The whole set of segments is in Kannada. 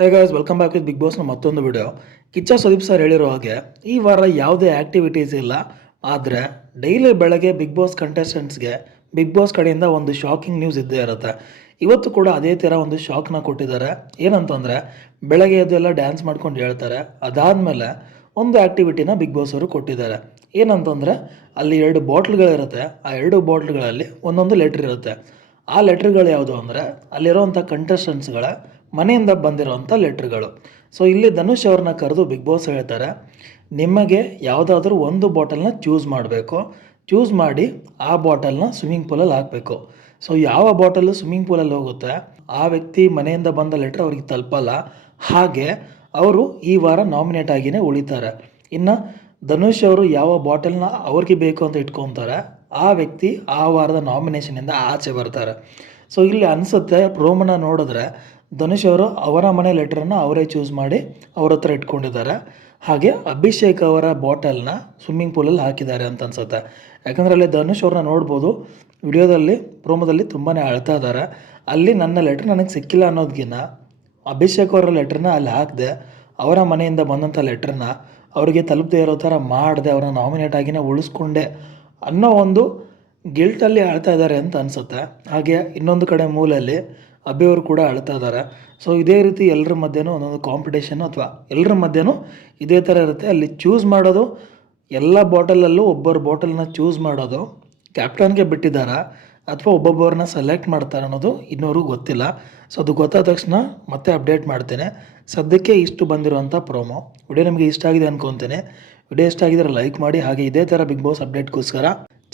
Hey guys welcome back with big ಬಾಸ್ನ ಮತ್ತೊಂದು ವಿಡಿಯೋ. ಕಿಚ್ಚ ಸುದೀಪ್ ಸರ್ ಹೇಳಿರೋ ಹಾಗೆ ಈ ವಾರ ಯಾವುದೇ ಆ್ಯಕ್ಟಿವಿಟೀಸ್ ಇಲ್ಲ. ಆದರೆ ಡೈಲಿ ಬೆಳಗ್ಗೆ ಬಿಗ್ ಬಾಸ್ ಕಂಟೆಸ್ಟೆಂಟ್ಸ್ಗೆ ಬಿಗ್ ಬಾಸ್ ಕಡೆಯಿಂದ ಒಂದು ಶಾಕಿಂಗ್ ನ್ಯೂಸ್ ಇದ್ದೇ ಇರುತ್ತೆ. ಇವತ್ತು ಕೂಡ ಅದೇ ಥರ ಒಂದು ಶಾಕ್ನ ಕೊಟ್ಟಿದ್ದಾರೆ. ಏನಂತಂದರೆ ಬೆಳಗ್ಗೆ ಎದ್ದೆಲ್ಲ ಡ್ಯಾನ್ಸ್ ಮಾಡ್ಕೊಂಡು ಹೇಳ್ತಾರೆ. ಅದಾದಮೇಲೆ ಒಂದು ಆ್ಯಕ್ಟಿವಿಟಿನ ಬಿಗ್ ಬಾಸ್ ಅವರು ಕೊಟ್ಟಿದ್ದಾರೆ. ಏನಂತಂದರೆ ಅಲ್ಲಿ 2 ಬಾಟ್ಲ್ಗಳಿರುತ್ತೆ. ಆ 2 ಬಾಟ್ಲ್ಗಳಲ್ಲಿ ಒಂದೊಂದು ಲೆಟ್ರ್ ಇರುತ್ತೆ. ಆ ಲೆಟ್ರ್ಗಳು ಯಾವುದು ಅಂದರೆ ಅಲ್ಲಿರೋವಂಥ ಕಂಟೆಸ್ಟೆಂಟ್ಸ್ಗಳ ಮನೆಯಿಂದ ಬಂದಿರೋವಂಥ ಲೆಟ್ರ್ಗಳು. ಸೊ ಇಲ್ಲಿ ಧನುಷ್ ಅವ್ರನ್ನ ಕರೆದು ಬಿಗ್ ಬಾಸ್ ಹೇಳ್ತಾರೆ, ನಿಮಗೆ ಯಾವುದಾದ್ರೂ ಒಂದು ಬಾಟಲ್ನ ಚೂಸ್ ಮಾಡಬೇಕು. ಚೂಸ್ ಮಾಡಿ ಆ ಬಾಟಲ್ನ ಸ್ವಿಮ್ಮಿಂಗ್ ಪೂಲಲ್ಲಿ ಹಾಕಬೇಕು. ಸೊ ಯಾವ ಬಾಟಲು ಸ್ವಿಮ್ಮಿಂಗ್ ಪೂಲಲ್ಲಿ ಹೋಗುತ್ತೆ ಆ ವ್ಯಕ್ತಿ ಮನೆಯಿಂದ ಬಂದ ಲೆಟ್ರ್ ಅವ್ರಿಗೆ ತಲುಪಲ್ಲ. ಹಾಗೆ ಅವರು ಈ ವಾರ ನಾಮಿನೇಟ್ ಆಗಿಯೇ ಉಳಿತಾರೆ. ಇನ್ನು ಧನುಷ್ ಅವರು ಯಾವ ಬಾಟಲ್ನ ಅವ್ರಿಗೆ ಬೇಕು ಅಂತ ಇಟ್ಕೊತಾರೆ ಆ ವ್ಯಕ್ತಿ ಆ ವಾರದ ನಾಮಿನೇಷನಿಂದ ಆಚೆ ಬರ್ತಾರೆ. ಸೊ ಇಲ್ಲಿ ಅನಿಸುತ್ತೆ ಪ್ರೋಮೋನ ನೋಡಿದ್ರೆ ಧನುಷ್ ಅವರು ಅವರ ಮನೆ ಲೆಟ್ರನ್ನು ಅವರೇ ಚೂಸ್ ಮಾಡಿ ಅವ್ರ ಹತ್ರ ಇಟ್ಕೊಂಡಿದ್ದಾರೆ. ಹಾಗೆ ಅಭಿಷೇಕ್ ಅವರ ಬಾಟಲ್ನ ಸ್ವಿಮ್ಮಿಂಗ್ ಪೂಲಲ್ಲಿ ಹಾಕಿದ್ದಾರೆ ಅಂತ ಅನ್ಸುತ್ತೆ. ಯಾಕಂದರೆ ಅಲ್ಲಿ ಧನುಷ್ ಅವ್ರನ್ನ ನೋಡ್ಬೋದು ವಿಡಿಯೋದಲ್ಲಿ ಪ್ರೋಮೋದಲ್ಲಿ ತುಂಬಾ ಅಳ್ತಾ ಇದ್ದಾರೆ. ಅಲ್ಲಿ ನನ್ನ ಲೆಟ್ರ್ ನನಗೆ ಸಿಕ್ಕಿಲ್ಲ ಅನ್ನೋದಕ್ಕಿಂತ ಅಭಿಷೇಕ್ ಅವರ ಲೆಟ್ರನ್ನ ಅಲ್ಲಿ ಹಾಕಿದೆ, ಅವರ ಮನೆಯಿಂದ ಬಂದಂಥ ಲೆಟ್ರನ್ನ ಅವರಿಗೆ ತಲುಪದೇ ಇರೋ ಥರ ಮಾಡಿದೆ, ಅವ್ರನ್ನ ನಾಮಿನೇಟ್ ಆಗಿನೇ ಉಳಿಸ್ಕೊಂಡೆ ಅನ್ನೋ ಒಂದು ಗಿಲ್ಟಲ್ಲಿ ಅಳ್ತಾ ಇದ್ದಾರೆ ಅಂತ ಅನಿಸುತ್ತೆ. ಹಾಗೆ ಇನ್ನೊಂದು ಕಡೆ ಮೂಲಲ್ಲಿ ಅಭಿಯವರು ಕೂಡ ಅಳ್ತಾ ಇದ್ದಾರೆ. ಸೊ ಇದೇ ರೀತಿ ಎಲ್ಲರ ಮಧ್ಯೆನೂ ಒಂದೊಂದು ಕಾಂಪಿಟೇಷನ್ನು ಅಥವಾ ಎಲ್ಲರ ಮಧ್ಯೆನೂ ಇದೇ ಥರ ಇರುತ್ತೆ. ಅಲ್ಲಿ ಚೂಸ್ ಮಾಡೋದು ಎಲ್ಲ ಬಾಟಲಲ್ಲೂ ಒಬ್ಬರು ಬಾಟಲ್ನ ಚೂಸ್ ಮಾಡೋದು ಕ್ಯಾಪ್ಟನ್ಗೆ ಬಿಟ್ಟಿದ್ದಾರೆ ಅಥವಾ ಒಬ್ಬೊಬ್ಬರನ್ನ ಸೆಲೆಕ್ಟ್ ಮಾಡ್ತಾರೆ ಅನ್ನೋದು ಇನ್ನೂರಿಗೂ ಗೊತ್ತಿಲ್ಲ. ಸೊ ಅದು ಗೊತ್ತಾದ ತಕ್ಷಣ ಮತ್ತೆ ಅಪ್ಡೇಟ್ ಮಾಡ್ತೇನೆ. ಸದ್ಯಕ್ಕೆ ಇಷ್ಟು ಬಂದಿರುವಂಥ ಪ್ರೋಮೋ ವಿಡಿಯೋ ನಿಮಗೆ ಇಷ್ಟ ಆಗಿದೆ ಅನ್ಕೊತೇನೆ. ವಿಡಿಯೋ ಇಷ್ಟ ಆಗಿದ್ರೆ ಲೈಕ್ ಮಾಡಿ. ಹಾಗೆ ಇದೇ ಥರ ಬಿಗ್ ಬಾಸ್ ಅಪ್ಡೇಟ್ಗೋಸ್ಕರ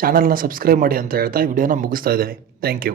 ಚಾನಲ್ನ ಸಬ್ಸ್ಕ್ರೈಬ್ ಮಾಡಿ ಅಂತ ಹೇಳ್ತಾ ವಿಡಿಯೋನ ಮುಗಿಸ್ತಾ ಇದ್ದೀನಿ. Thank you.